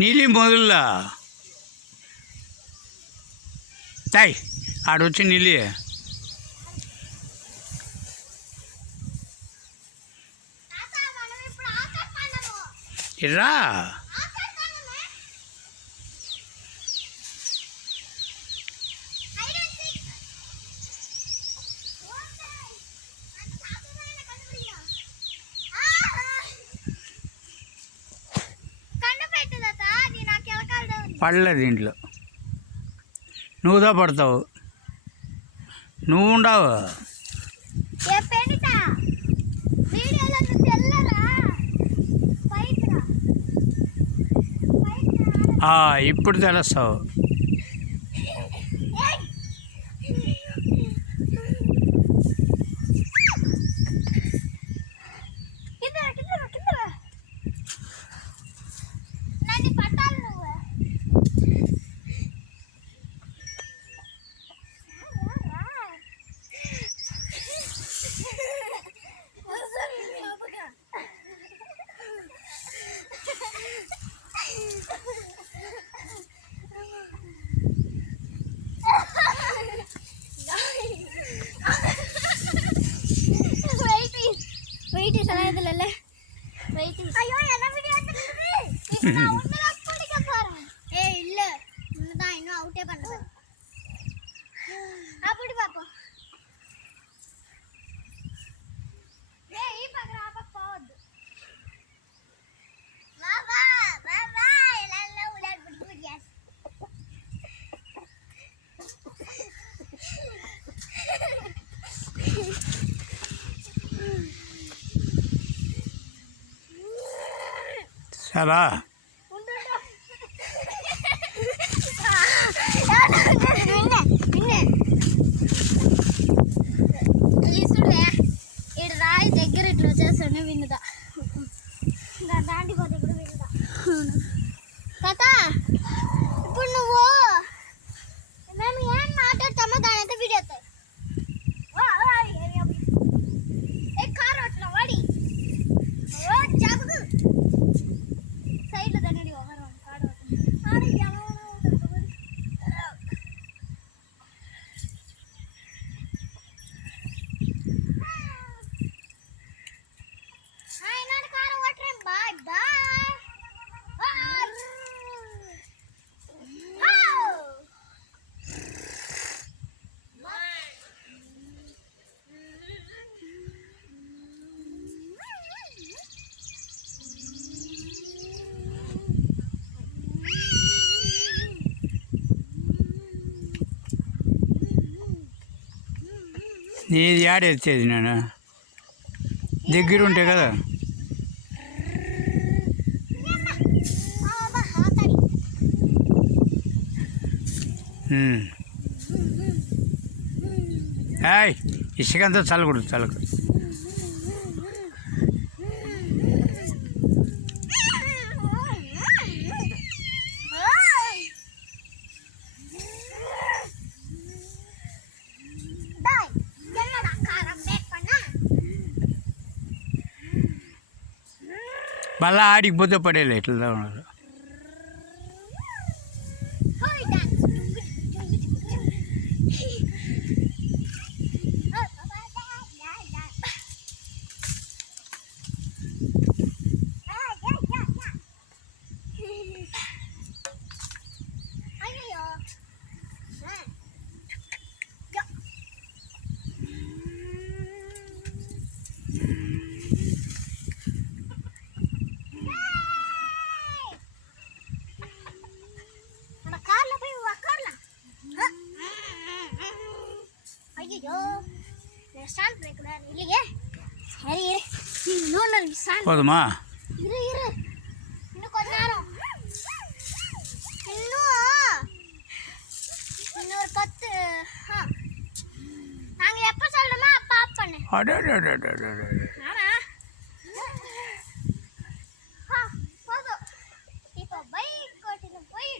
నీలి మొదలులా తాయ్ ఆడొచ్చి నీలి ఇర్రా పడలే దీంట్లో నువ్వుదా పడతావు నువ్వు ఉండవు ఇప్పుడు తెలుస్తావు సరా రాయి దగ్గర ఇట్లా వచ్చేస్తాను విన్నదా దాంటిపోతే కూడా విన్నదా తాత ఇప్పుడు నువ్వు మేము ఏం మాట్లాడతామో దాని అయితే వీడియో వస్తాయి కారు అట్లా వాడి జాగు సైడ్లో దాని కాడు నీది ఆడేసేది నేను దగ్గర ఉంటే కదా ఇసుకంతా చల్లకూడదు చల్లకూడదు మళ్ళీ ఆడికి పోతే పడేలే ఇట్లా ఉన్నారు போதுமா இன்னும் கொஞ்ச நேரம் இன்னொரு 10 நாங்க எப்ப சொல்லணுமோ அப்ப ஆஃப் பண்ணு போதும் இப்போ பைக் ஓட்டிட்டு போய்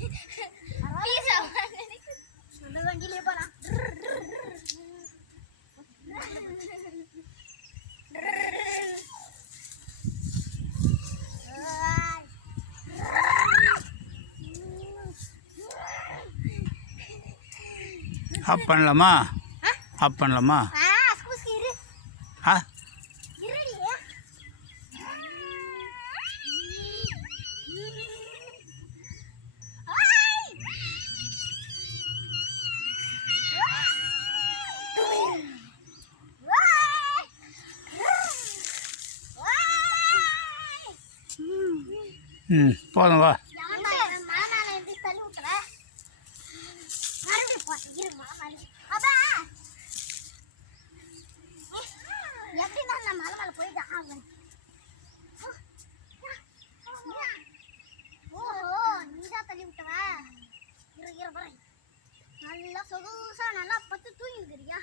பீஸா நம்ம வண்டியிலே போலாம். ஆஃப் பண்ணலாமா? ஆஃப் பண்ணலாமா? ஸ்கூஸ்க்கு இரு ஆ இருடி. ம் போதும் வா. நல்லா சொகுசா நல்லா பத்து தூங்கிக்கிறியா?